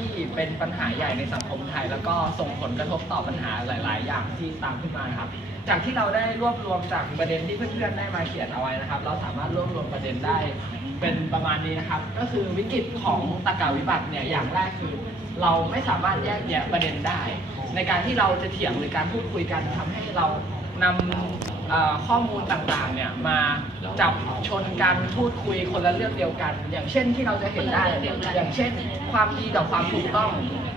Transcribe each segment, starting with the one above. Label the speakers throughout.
Speaker 1: ที่เป็นปัญหาใหญ่ในสังคมไทย แล้วก็ส่งผลกระทบต่อปัญหาหลาย ๆ อย่างที่ตามขึ้นมาครับ จากที่เราได้รวบรวมจากประเด็นที่เพื่อน ๆ ได้มาเขียนเอาไว้นะครับ เราสามารถรวบรวมประเด็นได้เป็นประมาณนี้นะครับ ก็คือวิกฤตของตะกาวิบัติเนี่ยอย่างแรกคือ เราไม่สามารถแยกแยะประเด็นได้ ในการที่เราจะเถียงหรือการพูดคุยกันทำให้เรา นำข้อมูลต่างๆเนี่ยมาจับชนกันพูดคุยคนละเรื่องเดียวกัน อย่างเช่นที่เราจะเห็นได้ อย่างเช่น ความดีกับความถูกต้อง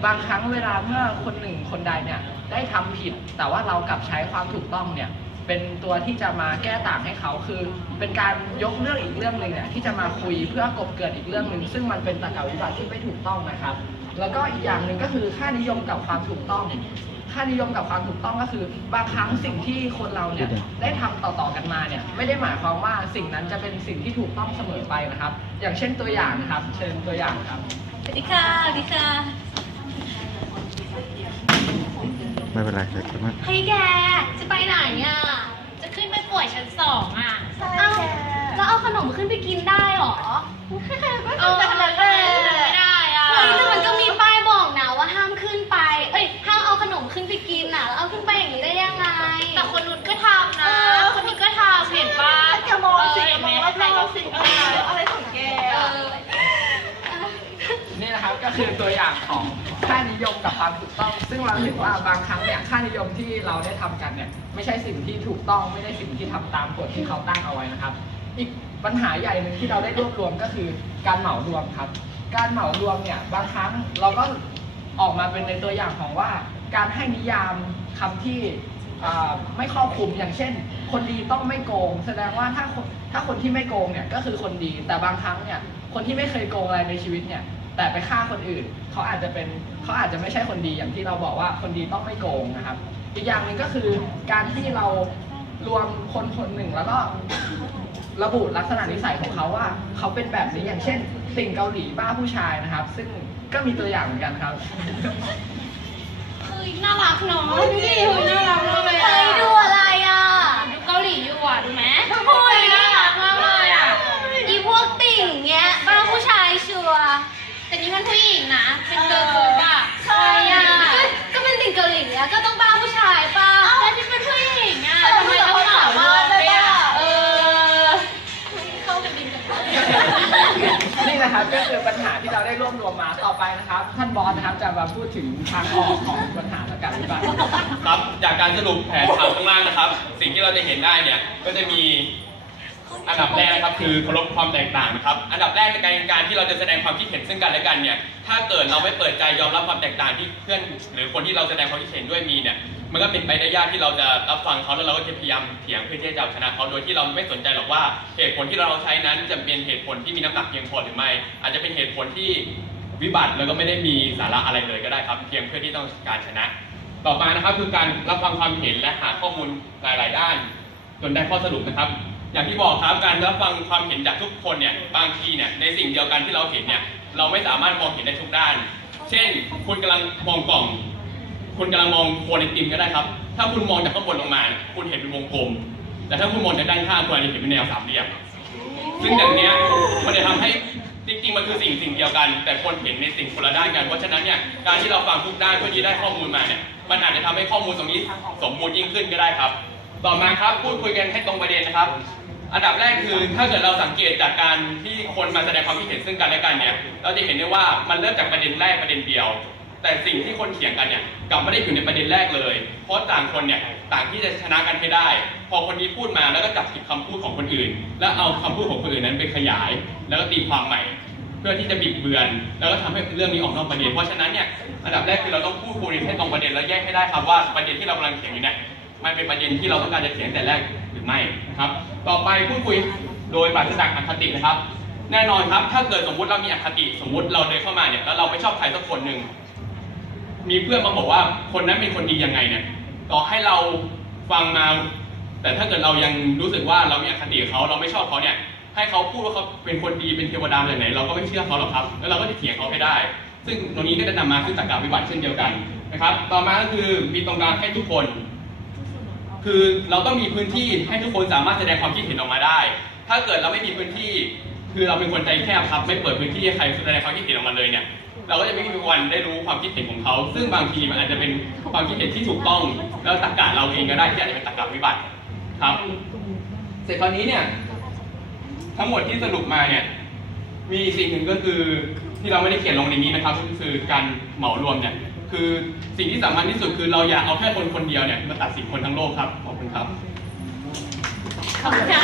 Speaker 1: บางครั้งเวลาเมื่อคนหนึ่งคนใดเนี่ยได้ทำผิด แต่ว่าเรากลับใช้ความถูกต้องเนี่ยเป็นตัวที่จะมาแก้ต่างให้เขาคือ เป็นการยกเรื่องอีกเรื่องหนึ่งเนี่ยที่จะมาคุยเพื่อกบเกิดอีกเรื่องหนึ่งซึ่งมันเป็นตรรกะวิบัติที่ไม่ถูกต้องนะครับ แล้วก็อีกอย่างหนึ่งก็คือค่านิยมกับความถูกต้อง ค่านิยมกับความถูกต้องก็คือ บางครั้งสิ่งที่คนเราเนี่ยได้ทำต่อๆกันมาเนี่ยไม่ได้หมายความว่าสิ่งนั้นจะเป็นสิ่งที่ถูกต้องเสมอไปนะครับ อย่างเช่นตัวอย่างนะครับ เชิญตัวอย่างครับ
Speaker 2: สวัสดีค่ะสวัสดีค่ะ
Speaker 3: ไม่เป็นไรเดี๋ยวจะมา
Speaker 2: เฮ้ยแกจะไปไหนอะจะขึ้นไปป่วยชั้นสองอะ
Speaker 4: ใช่
Speaker 2: เอ้า
Speaker 4: แก
Speaker 2: แล้วเอาขนมขึ้นไปกินได้เหรอ
Speaker 4: เอา
Speaker 2: นะ
Speaker 5: ครั
Speaker 4: บก็
Speaker 1: คือตัวอย่างของค่านิยมกับความถูกต้อง ซึ่งเราเห็นว่าบางครั้งเนี่ยค่านิยมที่เราได้ทำกันเนี่ยไม่ใช่สิ่งที่ถูกต้องไม่ได้สิ่งที่ทำตามกฎที่เขาตั้งเอาไว้นะครับ อีกปัญหาใหญ่หนึ่งที่เราได้รวบรวมก็คือการเหมารวมครับ การเหมารวมเนี่ยบางครั้งเราก็ออกมาเป็นในตัวอย่างของว่า การให้นิยามคำที่ไม่ครอบคลุมอย่างเช่น คนดีต้องไม่โกง แสดงว่าถ้าถ้าคนที่ไม่โกงเนี่ยก็คือคนดี แต่บางครั้งเนี่ยคนที่ไม่เคยโกงอะไรในชีวิตเนี่ย แต่ไปฆ่าคนอื่น เขาอาจจะเป็นเขาอาจจะไม่ใช่คนดีอย่างที่เราบอกว่าคนดีต้องไม่โกงนะครับ อีกอย่างหนึ่งก็คือการที่เรารวมคนคนหนึ่งแล้วก็ระบุลักษณะนิสัยของเขาว่า เขาเป็นแบบนี้อย่างเช่น สิ่งเกาหลีบ้าผู้ชายนะครับ ซึ่งก็มีตัวอย่างเหมือนกันครับ
Speaker 5: เฮ้ยน่ารักเนาะดูดิเฮ้ยน่ารักมากเลย
Speaker 2: เฮ้ยดู
Speaker 1: นี่นะครับก็คือปัญหาที่เราได้รวบรวมมาต่อไปนะครับ ท่านบอสนะครับจะมาพูดถึงทางออกของปัญหาและการวิบัติ
Speaker 6: ครับ จากการสรุปแผนผังข้างล่างนะครับ สิ่งที่เราจะเห็นได้เนี่ย ก็จะมี อันดับแรกนะครับคือเคารพความแตกต่างนะครับ อันดับแรกในการการที่เราจะแสดงความคิดเห็นซึ่งกันและกันเนี่ย ถ้าเกิดเราไม่เปิดใจยอมรับความแตกต่างที่เพื่อน หรือคนที่เราแสดงความคิดเห็นด้วยมีเนี่ย มันก็เป็นไปได้ยากที่เราจะรับฟังเขาแล้วเราก็จะพยายามเถียงเพื่อที่จะเอาชนะเขาโดยที่เราไม่สนใจหรอกว่าเหตุผลที่เราใช้นั้นจะเป็นเหตุผลที่มีน้ำหนักเพียงพอหรือไม่ อาจจะเป็นเหตุผลที่วิบัติแล้วก็ไม่ได้มีสาระอะไรเลยก็ได้ครับ เพียงเพื่อที่ต้องการชนะ ต่อมานะครับคือการรับฟังความเห็นและหาข้อมูลหลาย ๆ ด้าน จนได้ข้อสรุปนะครับ อย่างที่บอกครับการรับฟังความเห็นจากทุกคนเนี่ยบางทีเนี่ยในสิ่งเดียวกันที่เราเห็นเนี่ยเราไม่สามารถมองเห็นได้ทุกด้าน เช่น คุณกำลังมองกล่อง คุณกำลังมองโคนไอติมก็ได้ครับ ถ้าคุณมองจากข้างบนลงมา คุณเห็นเป็นวงกลม แต่ถ้าคุณมองจากด้านข้างคุณอาจจะเห็นเป็นแนวสามเหลี่ยม ซึ่งอย่างเนี้ยมันจะทำให้จริงๆมันคือสิ่งสิ่งเดียวกัน แต่คนเห็นในสิ่งคนละด้านกันเพราะฉะนั้นเนี่ยการที่เราฟังทุกด้านเพื่อที่ได้ข้อมูลมาเนี่ยมันอาจจะทำให้ข้อมูลตรงนี้สมบูรณ์ยิ่งขึ้นก็ได้ครับ ต่อมาครับพูดคุยกันให้ตรงประเด็นนะครับ อันดับแรกคือถ้าเกิดเราสังเกตจากการที่คนมาแสดงความคิดเห็นซึ่งกันและกันเนี่ยเราจะเห็นได้ว่ามันเริ่มจากประเด็นแรกประเด็นเดียว แต่สิ่งที่คนเถียงกันเนี่ยกลับไม่ได้อยู่ในประเด็นแรกเลย เพราะต่างคนเนี่ยต่างที่จะชนะกันให้ได้ พอคนนี้พูดมาแล้วก็จับผิดคำพูดของคนอื่น แล้วเอาคำพูดของคนอื่นนั้นไปขยาย แล้วก็ตีความใหม่ เพื่อที่จะบิดเบือน แล้วก็ทำให้เรื่องนี้ออกนอกประเด็น เพราะฉะนั้นเนี่ยอันดับแรกคือเราต้องพูดคุยให้ตรงประเด็นแล้วแยกให้ได้ครับว่าประเด็นที่เรากำลังเถียงอยู่เนี่ย มันเป็นประเด็นที่เราต้องการจะเถียงแต่แรกหรือไม่นะครับ ต่อไปพูดคุยโดยปราศจากอคตินะครับ แน่นอนครับ ถ้าเกิดสมมุติเรามีอคติสมมุติเราเดินเข้ามาเนี่ยแล้วเราไม่ชอบใครสักคนหนึ่งมีเพื่อนมาบอกว่าคนนั้นเป็นคนดียังไงเนี่ย ต่อให้เราฟังมา แต่ถ้าเกิดเรายังรู้สึกว่าเรามีอคติเขาเราไม่ชอบเขาเนี่ยให้เขาพูดว่าเขาเป็นคนดีเป็นเทวดาแบบไหนเราก็ไม่เชื่อเขาหรอกครับ แล้วเราก็จะเถียงเขาให้ได้ ซึ่งตรงนี้ก็จะนำมาซึ่งตรรกะวิบัติเช่นเดียวกันนะครับ ต่อมาก็คือมีตรงกลางให้ทุกคน คือเราต้องมีพื้นที่ให้ทุกคนสามารถแสดงความคิดเห็นออกมาได้ ถ้าเกิดเราไม่มีพื้นที่ คือเราเป็นคนใจแคบครับ ไม่เปิดพื้นที่ให้ใครแสดงความคิดเห็นออกมาเลยเนี่ย เราก็จะไม่มีวันได้รู้ความคิดเห็นของเขา ซึ่งบางทีมันอาจจะเป็นความคิดเห็นที่ถูกต้อง แล้วตรรกะเราเองก็ได้ที่อาจจะเป็นตรรกะวิบัติครับ เสร็จคราวนี้เนี่ย ทั้งหมดที่สรุปมาเนี่ย มีสิ่งหนึ่งก็คือที่เราไม่ได้เขียนลงในนี้นะครับก็คือการเหมารวมเนี่ย คือสิ่งที่สำคัญที่สุดคือเราอยากเอาแค่คนคนเดียวเนี่ยมาตัดสินคนทั้งโลกครับ ขอบคุณครับ
Speaker 5: ขอบคุณค่ะ